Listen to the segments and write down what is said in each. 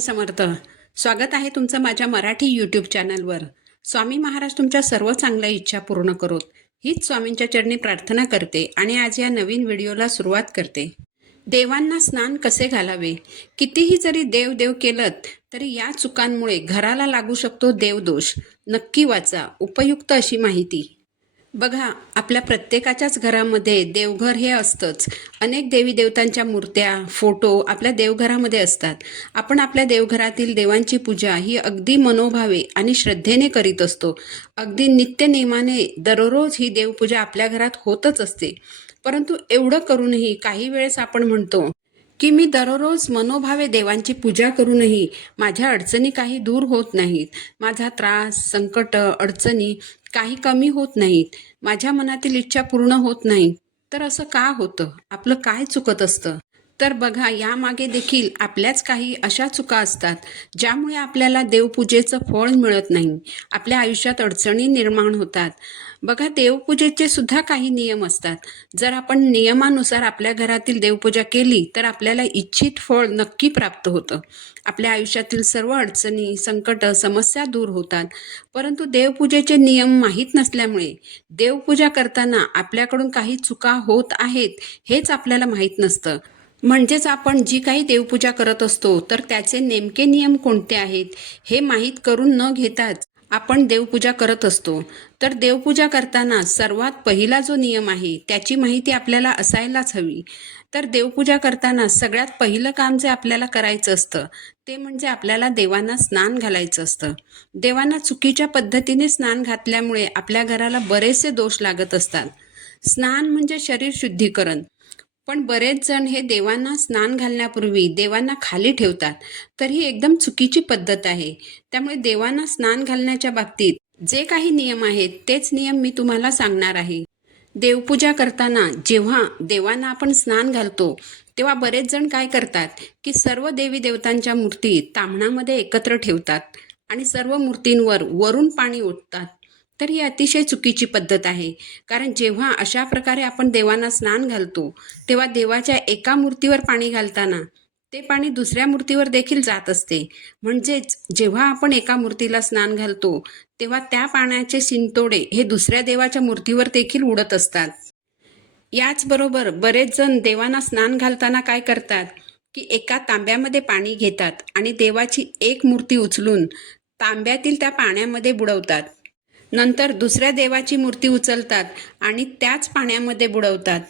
स्वामी समर्थ. स्वागत आहे तुमचं माझ्या मराठी यूट्यूब चॅनलवर स्वामी महाराज तुमच्या सर्व चांगल्या इच्छा पूर्ण करोत. हीच स्वामींच्या चरणी प्रार्थना करते आणि आज या नवीन व्हिडिओला सुरुवात करते. देवांना स्नान कसे घालावे? कितीही जरी देव देव केलं तरी या चुकांमुळे घराला लागू शकतो देवदोष. नक्की वाचा. उपयुक्त अशी माहिती. बघा आपल्या प्रत्येकाच्याच घरामध्ये देवघर हे असतंच. अनेक देवी देवतांच्या मूर्त्या फोटो आपल्या देवघरामध्ये असतात. आपण आपल्या देवघरातील देवांची पूजा ही अगदी मनोभावे आणि श्रद्धेने करीत असतो. अगदी नित्य नेमाने दररोज ही देवपूजा आपल्या घरात होतच असते. परंतु एवढं करूनही काही वेळेस आपण म्हणतो की मी दररोज मनोभावे देवांची पूजा करूनही माझ्या अडचणी काही दूर होत नाहीत. माझा त्रास संकट अडचणी काही कमी होत नाहीत माझ्या मनातील इच्छा पूर्ण होत नाही तर असं का होतं? आपलं काय चुकत असतं? तर बघा यामागे देखील आपल्याच काही अशा चुका असतात ज्यामुळे आपल्याला देवपूजेचं फळ मिळत नाही. आपल्या आयुष्यात अडचणी निर्माण होतात. बघा देवपूजेचे सुद्धा काही नियम असतात. जर आपण नियमानुसार आपल्या घरातील देवपूजा केली तर आपल्याला इच्छित फळ नक्की प्राप्त होतं. आपल्या आयुष्यातील सर्व अडचणी संकट समस्या दूर होतात. परंतु देवपूजेचे नियम माहीत नसल्यामुळे देवपूजा करताना आपल्याकडून काही चुका होत आहेत हेच आपल्याला माहीत नसतं. म्हणजेच आपण जी काही देवपूजा करत असतो तर त्याचे नेमके नियम कोणते आहेत हे माहीत करून न घेताच आपण देवपूजा करत असतो. तर देवपूजा करताना सर्वात पहिला जो नियम आहे त्याची माहिती आपल्याला असायलाच हवी. तर देवपूजा करताना सगळ्यात पहिलं काम जे आपल्याला करायचं असतं ते म्हणजे आपल्याला देवांना स्नान घालायचं असतं. देवांना चुकीच्या पद्धतीने स्नान घातल्यामुळे आपल्या घराला बरेचसे दोष लागत असतात. स्नान म्हणजे शरीर शुद्धीकरण. पण बरेच जण हे देवांना स्नान घालण्यापूर्वी देवांना खाली ठेवतात. तर ही एकदम चुकीची पद्धत आहे. त्यामुळे देवांना स्नान घालण्याच्या बाबतीत जे काही नियम आहेत तेच नियम मी तुम्हाला सांगणार आहे. देवपूजा करताना जेव्हा देवांना आपण स्नान घालतो तेव्हा बरेच जण काय करतात की सर्व देवी देवतांच्या मूर्ती तांबणामध्ये एकत्र ठेवतात आणि सर्व मूर्तींवर वरून पाणी ओततात. तर ही अतिशय चुकीची पद्धत आहे. कारण जेव्हा अशा प्रकारे आपण देवांना स्नान घालतो तेव्हा देवाच्या एका मूर्तीवर पाणी घालताना ते पाणी दुसऱ्या मूर्तीवर देखील जात असते. म्हणजेच जेव्हा आपण एका मूर्तीला स्नान घालतो तेव्हा त्या पाण्याचे शिंतोडे हे दुसऱ्या देवाच्या मूर्तीवर देखील उडत असतात. याचबरोबर बरेच जण देवांना स्नान घालताना काय करतात की एका तांब्यामध्ये पाणी घेतात आणि देवाची एक मूर्ती उचलून तांब्यातील त्या पाण्यामध्ये बुडवतात. नंतर दुसऱ्या देवाची मूर्ती उचलतात आणि त्याच पाण्यामध्ये बुडवतात.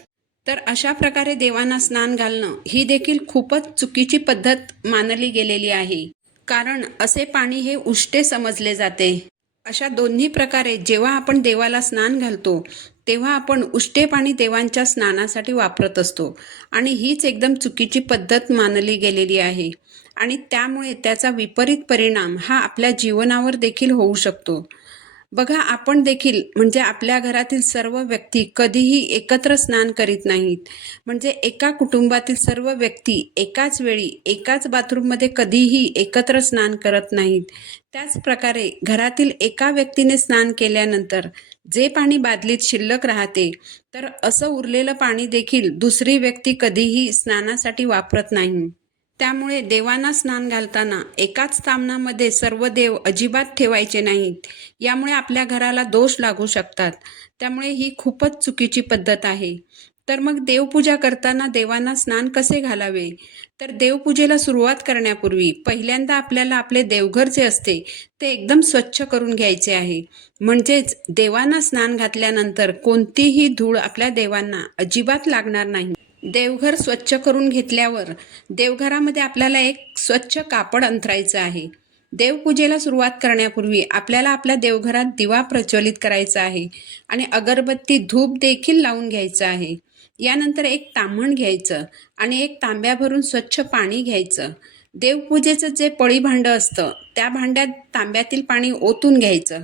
तर अशा प्रकारे देवांना स्नान घालणं ही देखील खूपच चुकीची पद्धत मानली गेलेली आहे. कारण असे पाणी हे उष्टे समजले जाते. अशा दोन्ही प्रकारे जेव्हा आपण देवाला स्नान घालतो तेव्हा आपण उष्टे पाणी देवांच्या स्नानासाठी वापरत असतो आणि हीच एकदम चुकीची पद्धत मानली गेलेली आहे. आणि त्यामुळे त्याचा विपरीत परिणाम हा आपल्या जीवनावर देखील होऊ शकतो. बघा आपण देखील म्हणजे आपल्या घरातील सर्व व्यक्ती कधीही एकत्र स्नान करीत नाहीत. म्हणजे एका कुटुंबातील सर्व व्यक्ती एकाच वेळी एकाच बाथरूममध्ये कधीही एकत्र स्नान करत नाहीत. त्याच प्रकारे घरातील एका व्यक्तीने स्नान केल्यानंतर जे पाणी बादलीत शिल्लक राहते तर असं उरलेलं पाणी देखील दुसरी व्यक्ती कधीही स्नानासाठी वापरत नाही. त्यामुळे देवांना स्नान घालताना एकाच तामणामध्ये सर्व देव अजिबात ठेवायचे नाहीत. यामुळे आपल्या घराला दोष लागू शकतात. त्यामुळे ही खूपच चुकीची पद्धत आहे. तर मग देवपूजा करताना देवांना स्नान कसे घालावे? तर देवपूजेला सुरुवात करण्यापूर्वी पहिल्यांदा आपल्याला आपले देवघर जे असते ते एकदम स्वच्छ करून घ्यायचे आहे. म्हणजेच देवांना स्नान घातल्यानंतर कोणतीही धूळ आपल्या देवांना अजिबात लागणार नाही. देवघर स्वच्छ करून घेतल्यावर देवघरामध्ये आपल्याला एक स्वच्छ कापड अंथरायचं आहे. देवपूजेला सुरुवात करण्यापूर्वी आपल्याला आपल्या देवघरात दिवा प्रज्वलित करायचा आहे आणि अगरबत्ती धूप देखील लावून घ्यायचं आहे. यानंतर एक ताम्हण घ्यायचं आणि एक तांब्या भरून स्वच्छ पाणी घ्यायचं. देवपूजेचं जे पळी भांडं असतं त्या भांड्यात तांब्यातील पाणी ओतून घ्यायचं.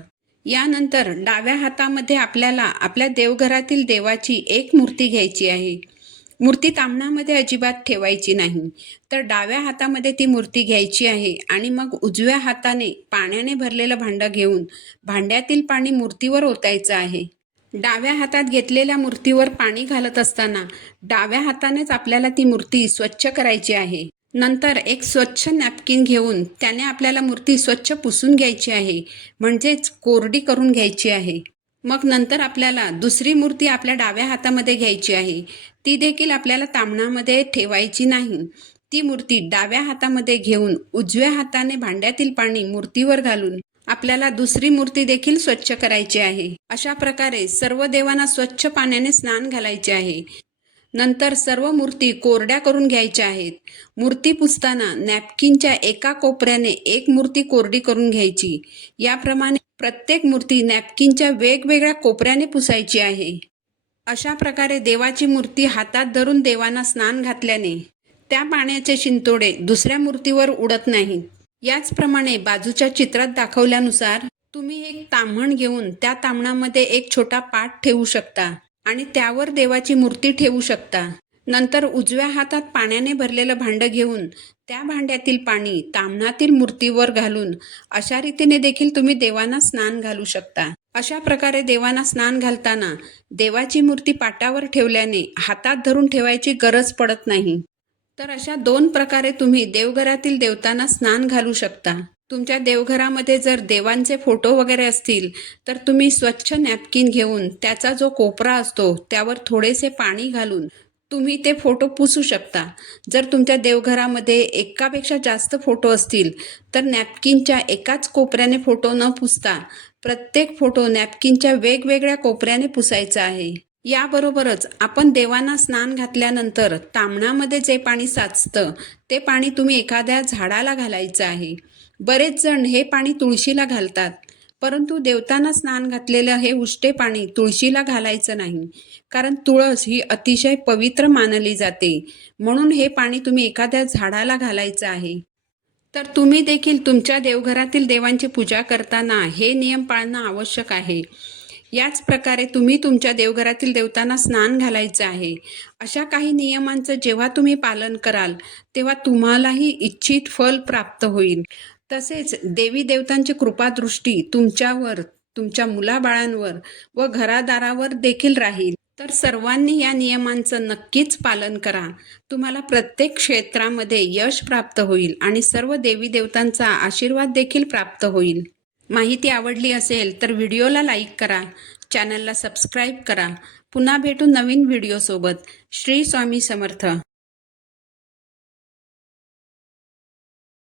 यानंतर डाव्या हातामध्ये आपल्याला आपल्या देवघरातील देवाची एक मूर्ती घ्यायची आहे. मूर्ती तामणामध्ये अजिबात ठेवायची नाही. तर डाव्या हातामध्ये ती मूर्ती घ्यायची आहे आणि मग उजव्या हाताने पाण्याने भरलेलं भांडं घेऊन भांड्यातील पाणी मूर्तीवर ओतायचं आहे. डाव्या हातात घेतलेल्या मूर्तीवर पाणी घालत असताना डाव्या हातानेच आपल्याला ती मूर्ती स्वच्छ करायची आहे. नंतर एक स्वच्छ नॅपकिन घेऊन त्याने आपल्याला मूर्ती स्वच्छ पुसून घ्यायची आहे. म्हणजेच कोरडी करून घ्यायची आहे. मग नंतर आपल्याला दुसरी मूर्ती आपल्या डाव्या हातामध्ये घ्यायची आहे. ती देखील आपल्याला तामणामध्ये ठेवायची नाही. ती मूर्ती डाव्या हातामध्ये घेऊन उजव्या हाताने भांड्यातील पाणी मूर्तीवर घालून आपल्याला दुसरी मूर्ती देखील स्वच्छ करायची आहे. अशा प्रकारे सर्व देवांना स्वच्छ पाण्याने स्नान घालायचे आहे. नंतर सर्व मूर्ती कोरड्या करून घ्यायच्या आहेत. मूर्ती पुसताना नॅपकिनच्या एका कोपऱ्याने एक मूर्ती कोरडी करून घ्यायची. याप्रमाणे प्रत्येक मूर्ती नॅपकिनच्या वेगवेगळ्या कोपऱ्याने पुसायची आहे. अशा प्रकारे देवाची मूर्ती हातात धरून देवांना स्नान घातल्याने त्या पाण्याचे शिंतोडे दुसऱ्या मूर्तीवर उडत नाहीत. याचप्रमाणे बाजूच्या चित्रात दाखवल्यानुसार तुम्ही एक ताम्हण घेऊन त्या ताम्हणामध्ये एक छोटा पाट ठेवू शकता आणि त्यावर देवाची मूर्ती ठेवू शकता. नंतर उजव्या हातात पाण्याने भरलेलं भांडं घेऊन त्या भांड्यातील पाणी ताम्हणातील मूर्तीवर घालून अशा रीतीने देखील तुम्ही देवांना स्नान घालू शकता. अशा प्रकारे देवांना स्नान घालताना देवाची मूर्ती पाटावर ठेवल्याने हातात धरून ठेवायची गरज पडत नाही. तर अशा दोन प्रकारे तुम्ही देवघरातील देवतांना स्नान घालू शकता. तुमच्या देवघरामध्ये जर देवांचे फोटो वगैरे असतील तर तुम्ही स्वच्छ नॅपकिन घेऊन त्याचा जो कोपरा असतो त्यावर थोडेसे पाणी घालून तुम्ही ते फोटो पुसू शकता. जर तुमच्या देवघरामध्ये एकापेक्षा जास्त फोटो असतील तर नॅपकिनच्या एकाच कोपऱ्याने फोटो न पुसता प्रत्येक फोटो नॅपकिनच्या वेगवेगळ्या कोपऱ्याने पुसायचा आहे. याबरोबरच आपण देवांना स्नान घातल्यानंतर तांबणामध्ये जे पाणी साचतं ते पाणी तुम्ही एखाद्या झाडाला घालायचं आहे. बरेच जण हे पाणी तुळशीला घालतात. परंतु देवतांना स्नान घातलेलं हे उष्टे पाणी तुळशीला घालायचं नाही. कारण तुळस ही अतिशय पवित्र मानली जाते. म्हणून हे पाणी तुम्ही एखाद्या झाडाला घालायचं आहे. तर तुम्ही देखील तुमच्या देवघरातील देवांची पूजा करताना हे नियम पाळणं आवश्यक आहे. याच प्रकारे तुम्ही तुमच्या देवघरातील देवतांना स्नान घालायचं आहे. अशा काही नियमांचं जेव्हा तुम्ही पालन कराल तेव्हा तुम्हालाही इच्छित फल प्राप्त होईल. तसेच देवी देवतांची कृपादृष्टी तुमच्यावर तुमच्या मुलाबाळांवर व घरादारावर देखील राहील. तर सर्वांनी या नियमांचं नक्कीच पालन करा. तुम्हाला प्रत्येक क्षेत्रामध्ये यश प्राप्त होईल आणि सर्व देवी देवतांचा आशीर्वाद देखील प्राप्त होईल. माहिती आवडली असेल तर व्हिडिओला लाईक करा. चॅनलला सबस्क्राईब करा. पुन्हा भेटू नवीन व्हिडिओसोबत. श्री स्वामी समर्थ.